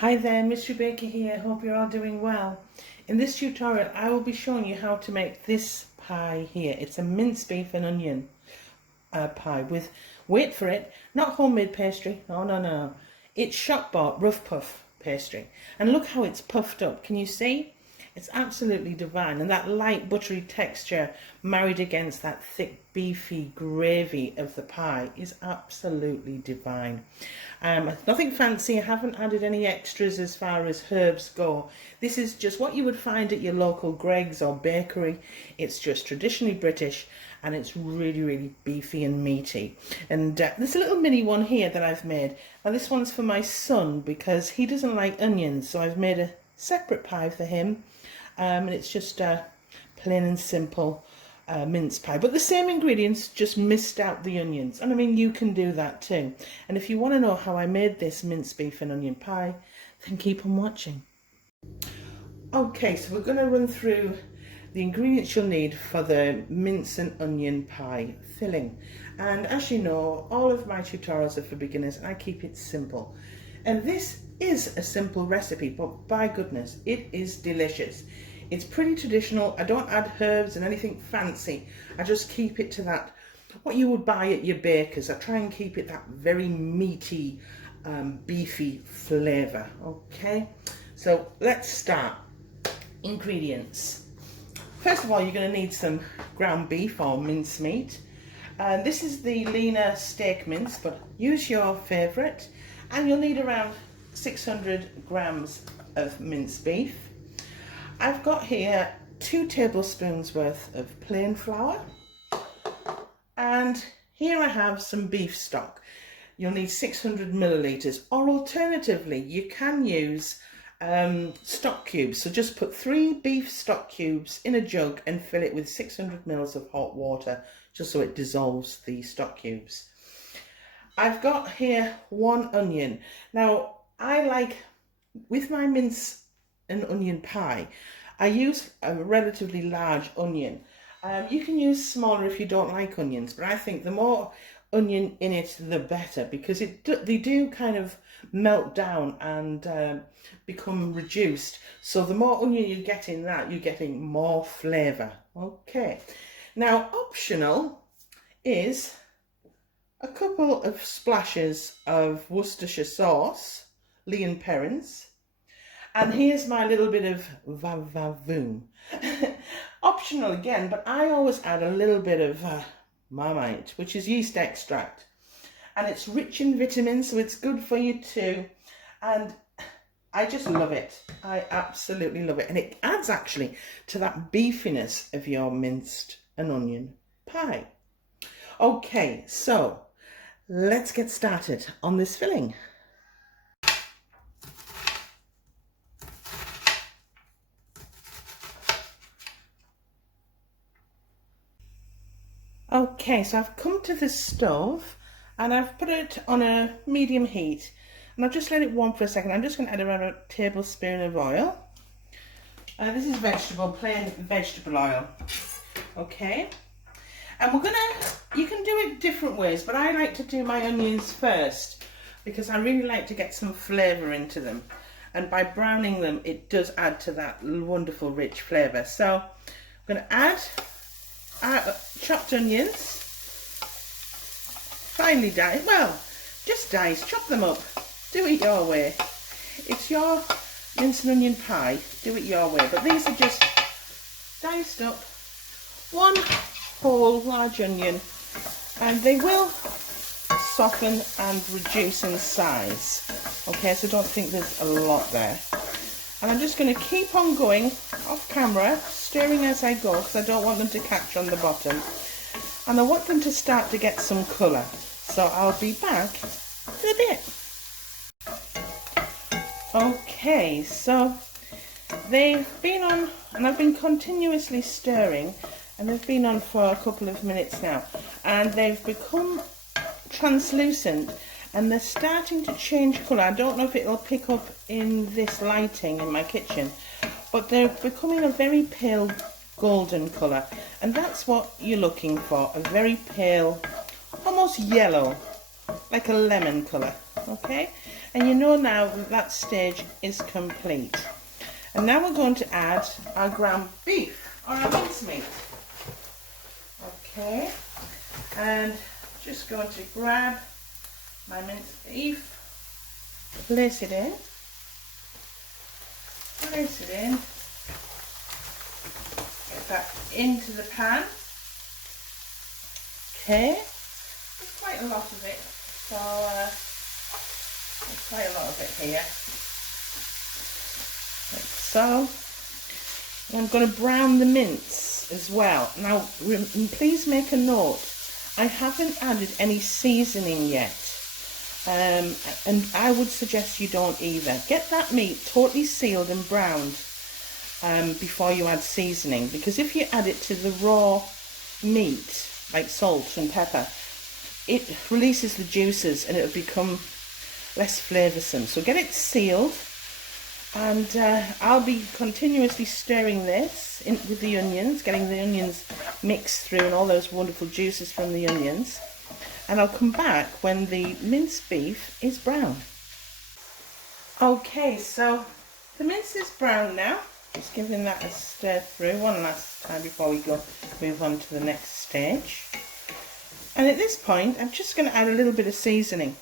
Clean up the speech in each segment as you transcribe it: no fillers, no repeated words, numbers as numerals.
Hi there, Mystery Baker here. Hope you're all doing well. In this tutorial I will be showing you how to make this pie here. It's a minced beef and onion pie with, wait for it, not homemade pastry, no. It's shop bought rough puff pastry. And look how it's puffed up, can you see? It's absolutely divine, and that light buttery texture married against that thick beefy gravy of the pie is absolutely divine. Nothing fancy, I haven't added any extras as far as herbs go. This is just what you would find at your local Greggs or bakery. It's just traditionally British and it's really beefy and meaty. And there's a little mini one here that I've made. Now this one's for my son because he doesn't like onions, so I've made a separate pie for him. And it's just a plain and simple mince pie, but the same ingredients, just missed out the onions. And I mean, you can do that too. And if you want to know how I made this minced beef and onion pie, then keep on watching. Okay, so we're going to run through the ingredients you'll need for the mince and onion pie filling. And as you know, all of my tutorials are for beginners and I keep it simple. And this is a simple recipe, but by goodness, it is delicious. It's pretty traditional. I don't add herbs and anything fancy. I just keep it to that, what you would buy at your baker's. I try and keep it that very meaty, beefy flavour. Okay, so let's start. Ingredients. First of all, you're going to need some ground beef or mince meat. This is the leaner steak mince, but use your favourite. And you'll need around 600 grams of minced beef. I've got here 2 tablespoons worth of plain flour, and here I have some beef stock. You'll need 600 millilitres, or alternatively you can use stock cubes. So just put 3 beef stock cubes in a jug and fill it with 600 mils of hot water, just so it dissolves the stock cubes. I've got here 1 onion. Now I like, with my mince and onion pie, I use a relatively large onion. You can use smaller if you don't like onions, but I think the more onion in it the better, because they do kind of melt down and become reduced. So the more onion you get in that, you're getting more flavour. Okay, now optional is a couple of splashes of Worcestershire sauce, Lee and Perrins. And here's my little bit of va-va-voom. Optional again, but I always add a little bit of Marmite, which is yeast extract. And it's rich in vitamins, so it's good for you too. And I just love it. I absolutely love it. And it adds actually to that beefiness of your minced and onion pie. Okay, so let's get started on this filling. Okay, so I've come to the stove and I've put it on a medium heat and I've just let it warm for a second. I'm just going to add around a tablespoon of oil. This is plain vegetable oil. Okay, and you can do it different ways, but I like to do my onions first because I really like to get some flavour into them. And by browning them, it does add to that wonderful rich flavour. So I'm going to add chopped onions, finely diced, well, just diced, chop them up, do it your way. It's your mince and onion pie, do it your way, but these are just diced up, 1 whole large onion, and they will soften and reduce in size. Okay, so don't think there's a lot there. And I'm just going to keep on going off camera, stirring as I go, because I don't want them to catch on the bottom. And I want them to start to get some colour. So I'll be back in a bit. Okay, so they've been on, and I've been continuously stirring, and they've been on for a couple of minutes now. And they've become translucent. And they're starting to change colour. I don't know if it'll pick up in this lighting in my kitchen, but they're becoming a very pale golden colour. And that's what you're looking for, a very pale, almost yellow, like a lemon colour, okay? And you know now that that stage is complete. And now we're going to add our ground beef or our mincemeat. Okay, and just going to grab my minced beef, place it in, get that into the pan. Okay, there's quite a lot of it, so there's quite a lot of it here, like so. And I'm going to brown the mince as well. Now please make a note, I haven't added any seasoning yet, and I would suggest you don't either. Get that meat totally sealed and browned before you add seasoning, because if you add it to the raw meat like salt and pepper, it releases the juices and it'll become less flavoursome. So get it sealed, and I'll be continuously stirring this in with the onions, getting the onions mixed through and all those wonderful juices from the onions, and I'll come back when the minced beef is brown. Okay, so the mince is brown now. Just giving that a stir through one last time before we move on to the next stage. And at this point I'm just going to add a little bit of seasoning.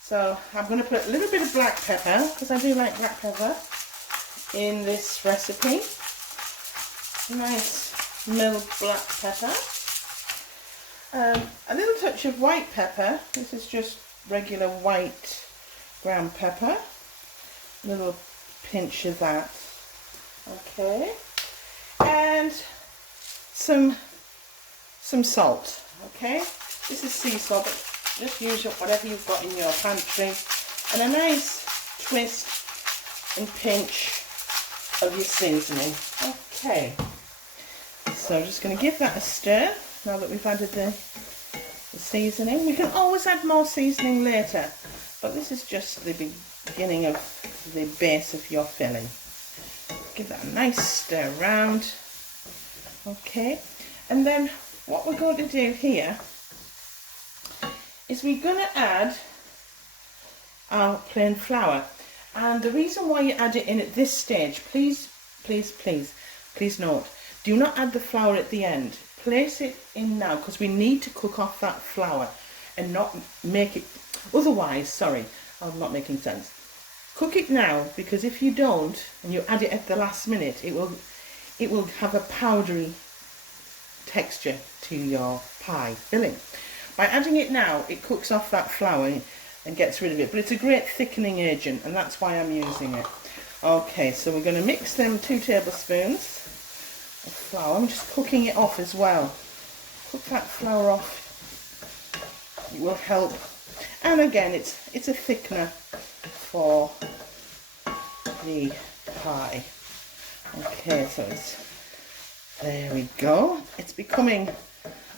So I'm going to put a little bit of black pepper, because I do like black pepper in this recipe. Nice milled black pepper. A little touch of white pepper. This is just regular white ground pepper. A little pinch of that. Okay. And some salt. Okay. This is sea salt, but just use up whatever you've got in your pantry, and a nice twist and pinch of your seasoning. Okay, so I'm just going to give that a stir now that we've added the seasoning. We can always add more seasoning later, but this is just the beginning of the base of your filling. Give that a nice stir around. Okay, and then what we're going to do here is we're going to add our plain flour. And the reason why you add it in at this stage, please note, do not add the flour at the end. Place it in now, because we need to cook off that flour and not make it, otherwise, sorry, I'm not making sense. Cook it now, because if you don't and you add it at the last minute, it will have a powdery texture to your pie filling. By adding it now, it cooks off that flour and gets rid of it. But it's a great thickening agent, and that's why I'm using it. Okay, so we're going to mix them 2 tablespoons of flour. I'm just cooking it off as well. Cook that flour off. It will help. And again, it's a thickener for the pie. Okay, so there we go. It's becoming,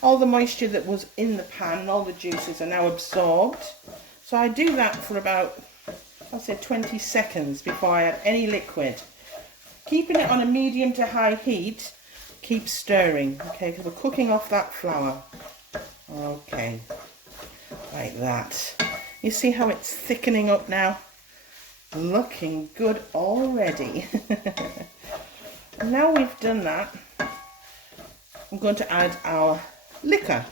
all the moisture that was in the pan and all the juices are now absorbed. So I do that for about, I'll say 20 seconds before I add any liquid. Keeping it on a medium to high heat, keep stirring, okay, because we're cooking off that flour. Okay, like that. You see how it's thickening up now? Looking good already. And now we've done that, I'm going to add our liquor,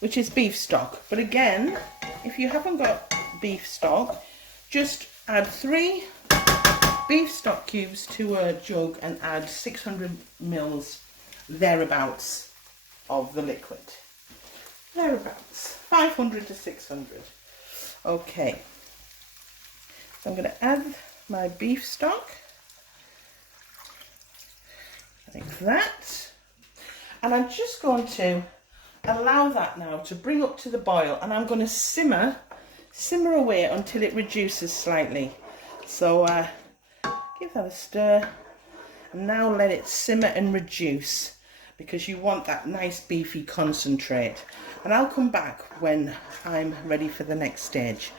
which is beef stock. But again, if you haven't got beef stock, just add 3 beef stock cubes to a jug and add 600 mils thereabouts of the liquid. Thereabouts, 500 to 600. Okay, so I'm going to add my beef stock like that, and I'm just going to allow that now to bring up to the boil, and I'm going to simmer away until it reduces slightly. So give that a stir, and now let it simmer and reduce, because you want that nice beefy concentrate. And I'll come back when I'm ready for the next stage.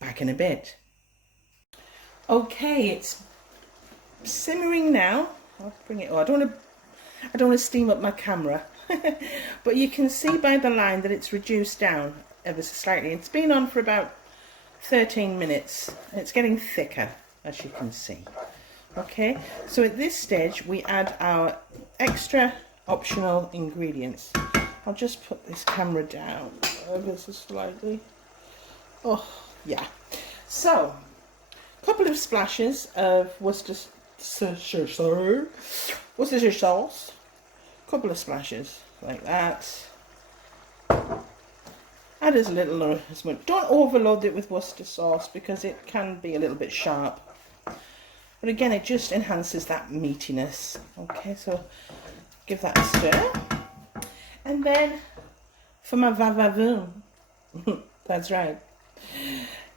Back in a bit. Okay, it's simmering now. I'll bring it. Oh, I don't want to steam up my camera. But you can see by the line that it's reduced down ever so slightly. It's been on for about 13 minutes. It's getting thicker, as you can see. Okay, so at this stage we add our extra optional ingredients. I'll just put this camera down ever so slightly. Oh, yeah. So, a couple of splashes of Worcestershire sauce. A couple of splashes like that. Add as little or as much. Don't overload it with Worcester sauce because it can be a little bit sharp. But again, it just enhances that meatiness. Okay, so give that a stir. And then for my va-va-voom, that's right,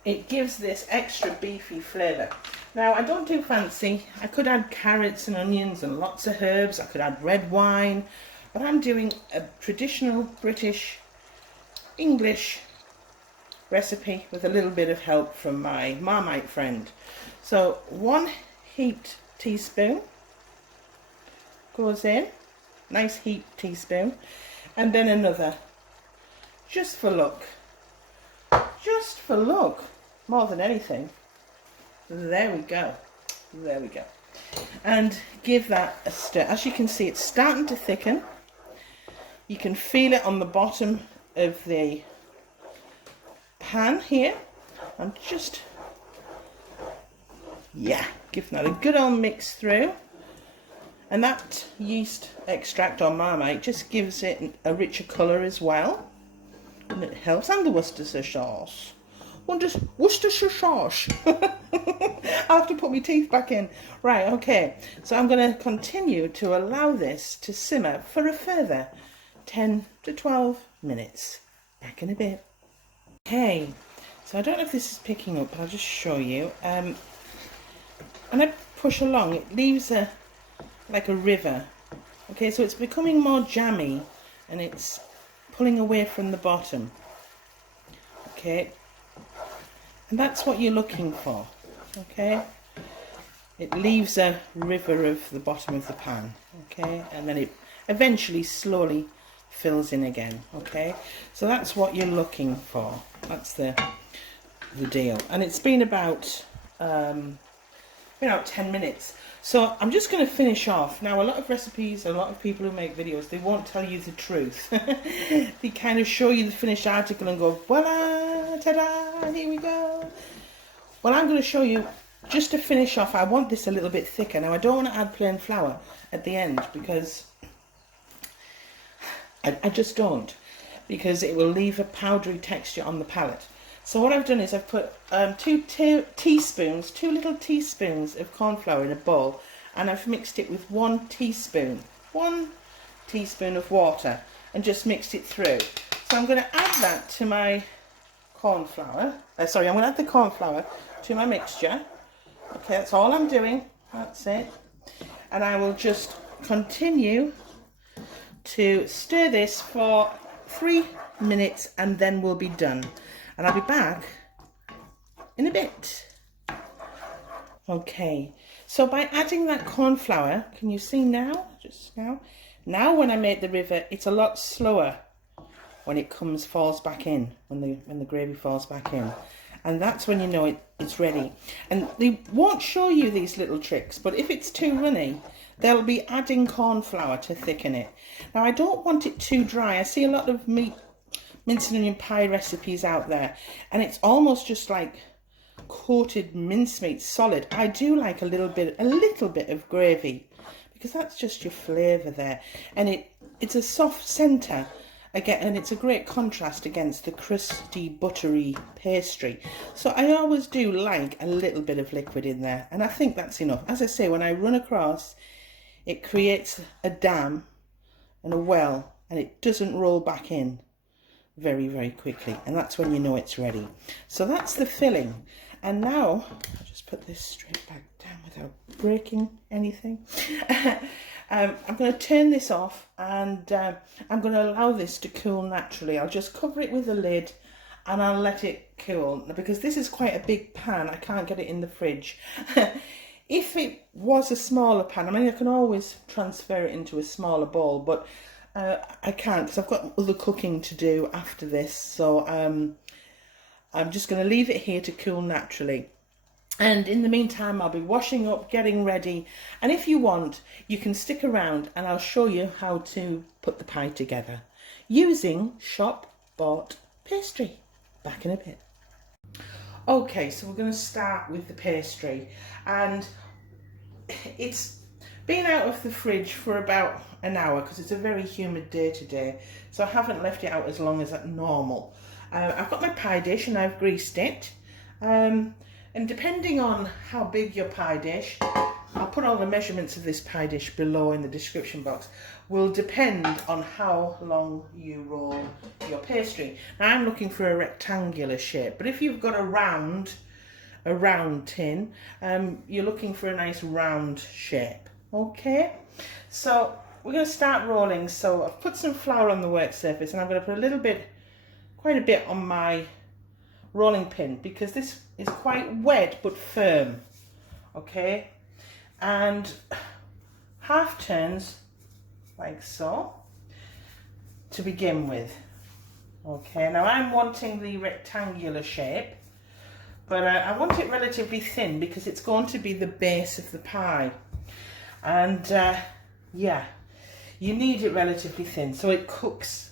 it gives this extra beefy flavour. Now, I don't do fancy. I could add carrots and onions and lots of herbs. I could add red wine. But I'm doing a traditional British English recipe with a little bit of help from my Marmite friend. So 1 heaped teaspoon goes in, nice heaped teaspoon, and then another, just for look, more than anything. There we go, and give that a stir. As you can see, it's starting to thicken. You can feel it on the bottom of the pan here. I'm just, yeah, giving that a good old mix through. And that yeast extract or Marmite just gives it a richer colour as well. And it helps. And the Worcestershire sauce. Worcestershire sauce. I have to put my teeth back in. Right, okay. So I'm going to continue to allow this to simmer for a further 10 to 12 minutes. Back in a bit. Okay, so I don't know if this is picking up, but I'll just show you. And I push along, it leaves like a river. Okay, so it's becoming more jammy and it's pulling away from the bottom. Okay, and that's what you're looking for. Okay, it leaves a river of the bottom of the pan. Okay, and then it eventually slowly fills in again. Okay, so that's what you're looking for. That's the deal. And it's been about 10 minutes. So I'm just going to finish off. Now, a lot of recipes, a lot of people who make videos, they won't tell you the truth. They kind of show you the finished article and go, voila, ta-da, here we go. Well, I'm going to show you, just to finish off, I want this a little bit thicker. Now, I don't want to add plain flour at the end because I just don't, because it will leave a powdery texture on the palate. So what I've done is I've put two little teaspoons of corn flour in a bowl, and I've mixed it with 1 teaspoon of water, and just mixed it through. So I'm going to add that to my corn flour. I'm going to add the corn flour to my mixture. Okay, that's all I'm doing. That's it. And I will just continue to stir this for 3 minutes, and then we'll be done. And I'll be back in a bit. Okay, so by adding that corn flour, can you see now? Just now. Now when I make the river, it's a lot slower when it falls back in, when the gravy falls back in. And that's when you know it's ready. And they won't show you these little tricks, but if it's too runny, they'll be adding corn flour to thicken it. Now, I don't want it too dry. I see a lot of minced onion pie recipes out there, and it's almost just like coated mincemeat solid. I do like a little bit of gravy, because that's just your flavour there, and it's a soft centre again, and it's a great contrast against the crusty buttery pastry. So I always do like a little bit of liquid in there, and I think that's enough. As I say, when I run across, it creates a dam and a well, and it doesn't roll back in very, very quickly, and that's when you know it's ready. So that's the filling. And now I'll just put this straight back down without breaking anything. I'm going to turn this off, and I'm going to allow this to cool naturally. I'll just cover it with a lid and I'll let it cool, because this is quite a big pan. I can't get it in the fridge. If it was a smaller pan, I mean, I can always transfer it into a smaller bowl, but I can't, because I've got other cooking to do after this. So I'm just going to leave it here to cool naturally. And in the meantime, I'll be washing up, getting ready. And if you want, you can stick around and I'll show you how to put the pie together using shop-bought pastry. Back in a bit. Okay, so we're going to start with the pastry. And it's been out of the fridge for about an hour because it's a very humid day today. So I haven't left it out as long as normal. I've got my pie dish and I've greased it. And depending on how big your pie dish, I'll put all the measurements of this pie dish below in the description box, will depend on how long you roll your pastry. Now I'm looking for a rectangular shape, but if you've got a round tin, you're looking for a nice round shape. Okay, so we're going to start rolling. So I've put some flour on the work surface and I'm going to put a little bit, quite a bit on my rolling pin because this is quite wet but firm. Okay, and half turns like so to begin with. Okay, now I'm wanting the rectangular shape, but I want it relatively thin because it's going to be the base of the pie. And yeah, you need it relatively thin so it cooks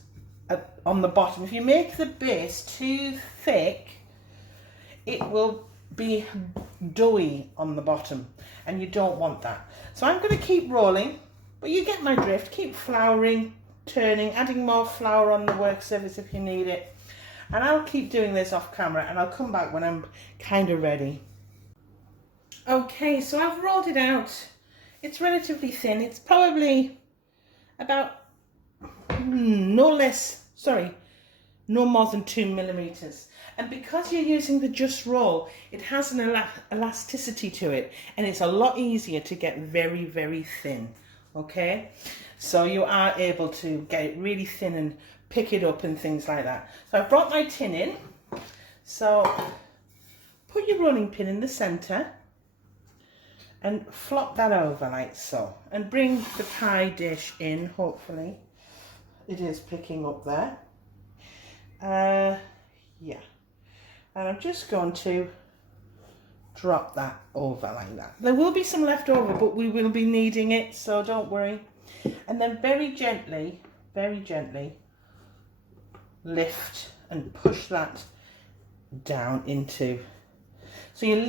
on the bottom. If you make the base too thick, it will be doughy on the bottom and you don't want that. So I'm going to keep rolling, but you get my drift. Keep flouring, turning, adding more flour on the work surface if you need it. And I'll keep doing this off camera and I'll come back when I'm kind of ready. Okay, so I've rolled it out. It's relatively thin. It's probably about no more than 2 millimeters. And because you're using the Just Roll, it has an elasticity to it and it's a lot easier to get very, very thin. Okay, so you are able to get it really thin and pick it up and things like that. So I've brought my tin in. So put your rolling pin in the center and flop that over like so. And bring the pie dish in, hopefully. It is picking up there. Yeah. And I'm just going to drop that over like that. There will be some left over, but we will be needing it, so don't worry. And then very gently lift and push that down into. So you're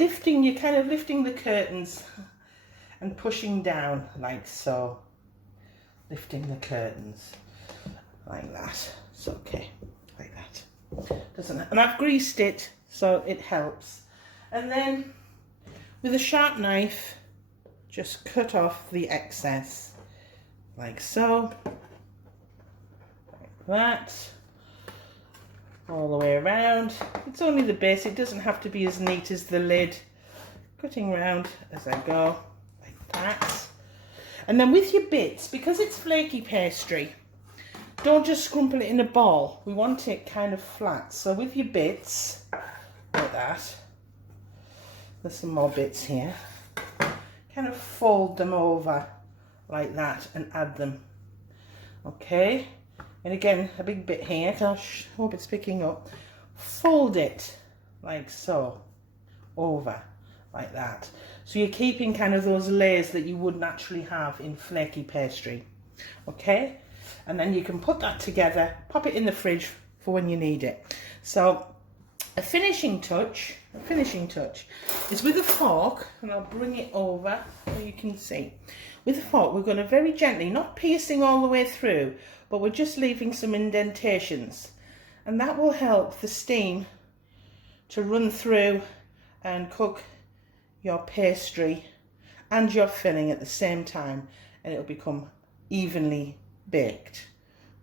kind of lifting the curtains and pushing down like so. Lifting the curtains like that. It's okay, like that. Doesn't it? And I've greased it so it helps. And then with a sharp knife, just cut off the excess like so, like that, all the way around. It's only the base, it doesn't have to be as neat as the lid. Cutting around as I go, like that. And then with your bits, because it's flaky pastry, don't just scrumple it in a ball. We want it kind of flat. So with your bits, like that, there's some more bits here, kind of fold them over like that and add them. Okay, and again, a big bit here, gosh, hope it's picking up. Fold it like so, over like that. So you're keeping kind of those layers that you would naturally have in flaky pastry. Okay, and then you can put that together, pop it in the fridge for when you need it. So a finishing touch is with a fork, and I'll bring it over so you can see. With a fork, we're going to very gently, not piercing all the way through, but we're just leaving some indentations. And that will help the steam to run through and cook your pastry and your filling at the same time, and it'll become evenly baked.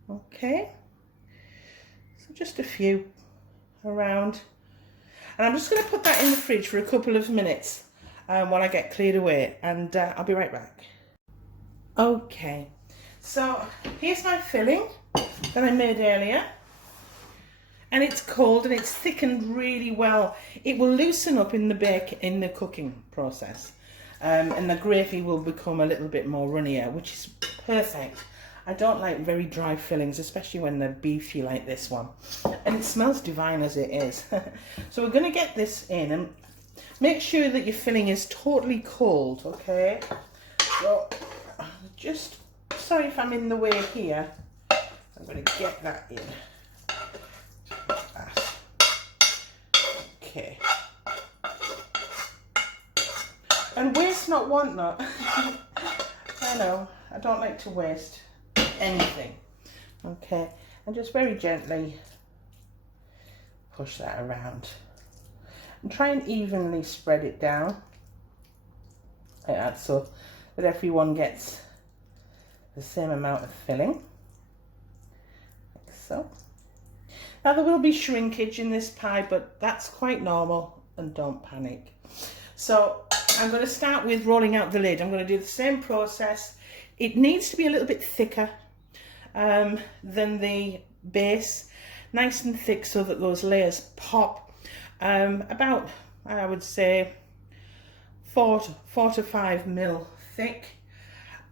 Okay, so just a few around, and I'm just going to put that in the fridge for a couple of minutes while I get cleared away, and I'll be right back. Okay, so here's my filling that I made earlier, and it's cold and it's thickened really well. It will loosen up in the cooking process, and the gravy will become a little bit more runnier, which is perfect. I don't like very dry fillings, especially when they're beefy like this one. And it smells divine as it is. So we're going to get this in, and make sure that your filling is totally cold, okay? So just, sorry if I'm in the way here. I'm going to get that in. Okay. And waste not, want not. I know, I don't like to waste anything. Okay, and just very gently push that around. And try and evenly spread it down. Like that, so that everyone gets the same amount of filling. Like so. Now there will be shrinkage in this pie, but that's quite normal, and don't panic. So I'm going to start with rolling out the lid. I'm going to do the same process. It needs to be a little bit thicker than the base, nice and thick so that those layers pop. About, I would say, 4 to 5 mil thick.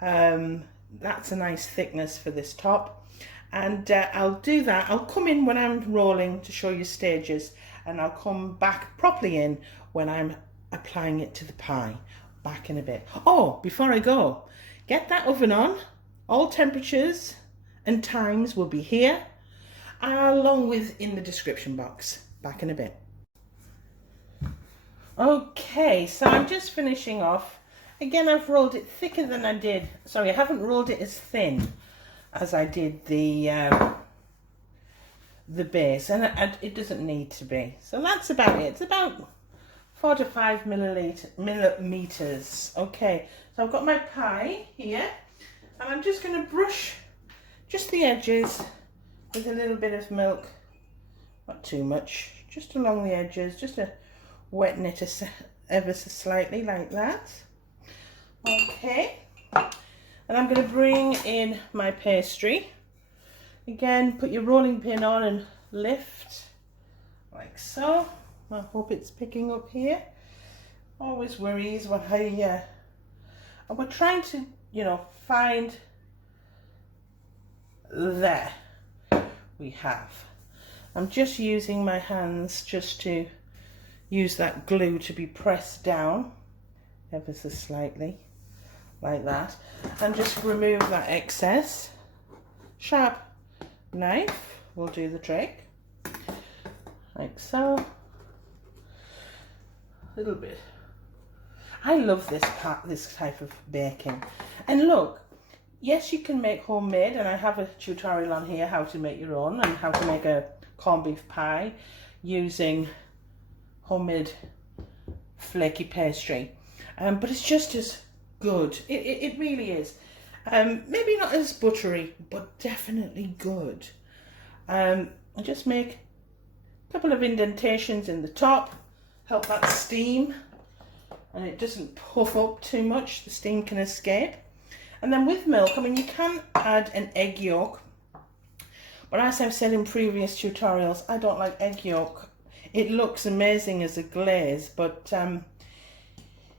That's a nice thickness for this top. And I'll do that. I'll come in when I'm rolling to show you stages, and I'll come back properly in when I'm applying it to the pie. Back in a bit. Oh, before I go, get that oven on. All temperatures and times will be here, along with in the description box. Back in a bit. Okay, so I'm just finishing off. Again, I've rolled it thicker than I did. Sorry, I haven't rolled it as thin as I did the base, and it doesn't need to be. So that's about it. It's about 4 to 5 millimeters. Okay, so I've got my pie here, and I'm just going to brush just the edges with a little bit of milk, not too much, just along the edges, just to weten it ever so slightly like that. Okay, and I'm going to bring in my pastry. Again, put your rolling pin on and lift like so. I hope it's picking up here. Always worries when we're trying to, find. There we have. I'm just using my hands just to use that glue to be pressed down ever so slightly like that, and just remove that excess. Sharp knife will do the trick, like so. A little bit. I love this type of baking. And look, yes, you can make homemade, and I have a tutorial on here how to make your own and how to make a corned beef pie using homemade flaky pastry. But it's just as good. It really is. Maybe not as buttery, but definitely good. I just make a couple of indentations in the top, help that steam, and it doesn't puff up too much. The steam can escape. And then with milk, I mean, you can add an egg yolk, but as I've said in previous tutorials, I don't like egg yolk. It looks amazing as a glaze, but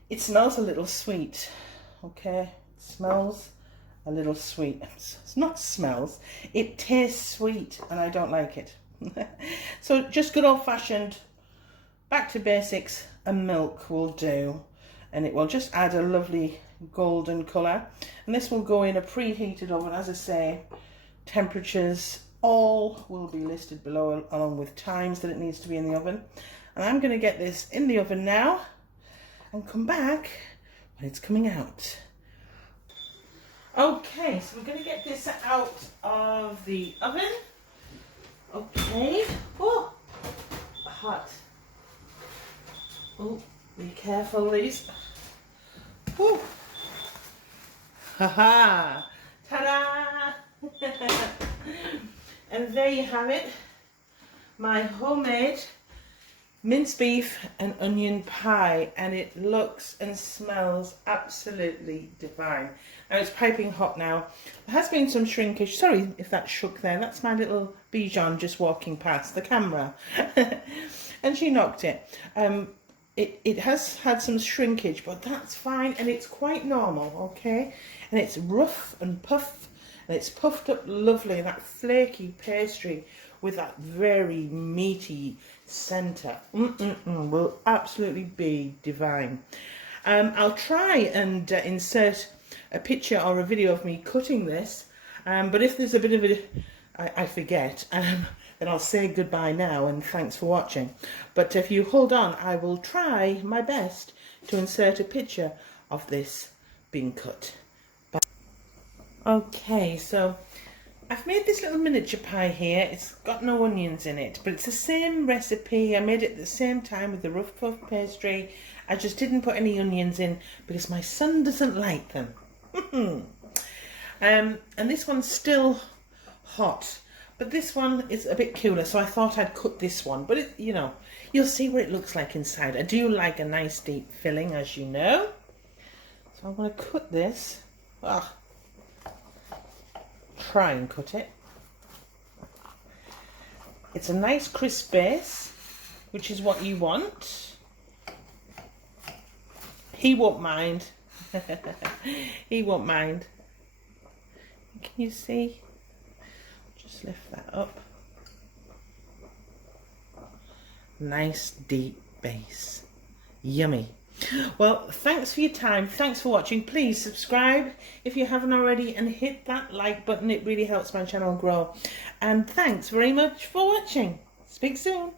it smells a little sweet. Okay, it smells a little sweet. It's not smells, it tastes sweet, and I don't like it. So just good old-fashioned, back to basics, and milk will do, and it will just add a lovely golden colour. And this will go in a preheated oven. As I say, temperatures all will be listed below, along with times that it needs to be in the oven. And I'm going to get this in the oven now and come back when it's coming out. Okay, so we're going to get this out of the oven. Okay. Oh, hot. Oh, be careful, these. Woo. Ha-ha! Ta-da! And there you have it, my homemade minced beef and onion pie, and it looks and smells absolutely divine. Now it's piping hot now. There has been some shrinkage. Sorry if that shook there. That's my little Bichon just walking past the camera. And she knocked it. It has had some shrinkage, but that's fine, and it's quite normal, okay? And it's rough and puff And it's puffed up lovely, that flaky pastry with that very meaty centre. Will absolutely be divine. I'll try and insert a picture or a video of me cutting this, but if there's a bit of a, I forget, then I'll say goodbye now and thanks for watching. But if you hold on, I will try my best to insert a picture of this being cut. Okay, so I've made this little miniature pie here. It's got no onions in it, but it's the same recipe. I made it at the same time with the rough puff pastry. I just didn't put any onions in because my son doesn't like them. And this one's still hot, but this one is a bit cooler, so I thought I'd cut this one. But it, you know, you'll see what it looks like inside. I do like a nice deep filling, as you know. So I'm going to cut this. Try and cut it. It's a nice crisp base, which is what you want. He won't mind. He won't mind. Can you see? Just lift that up. Nice deep base. Yummy. Well, thanks for your time. Thanks for watching. Please subscribe if you haven't already and hit that like button. It really helps my channel grow. And thanks very much for watching. Speak soon.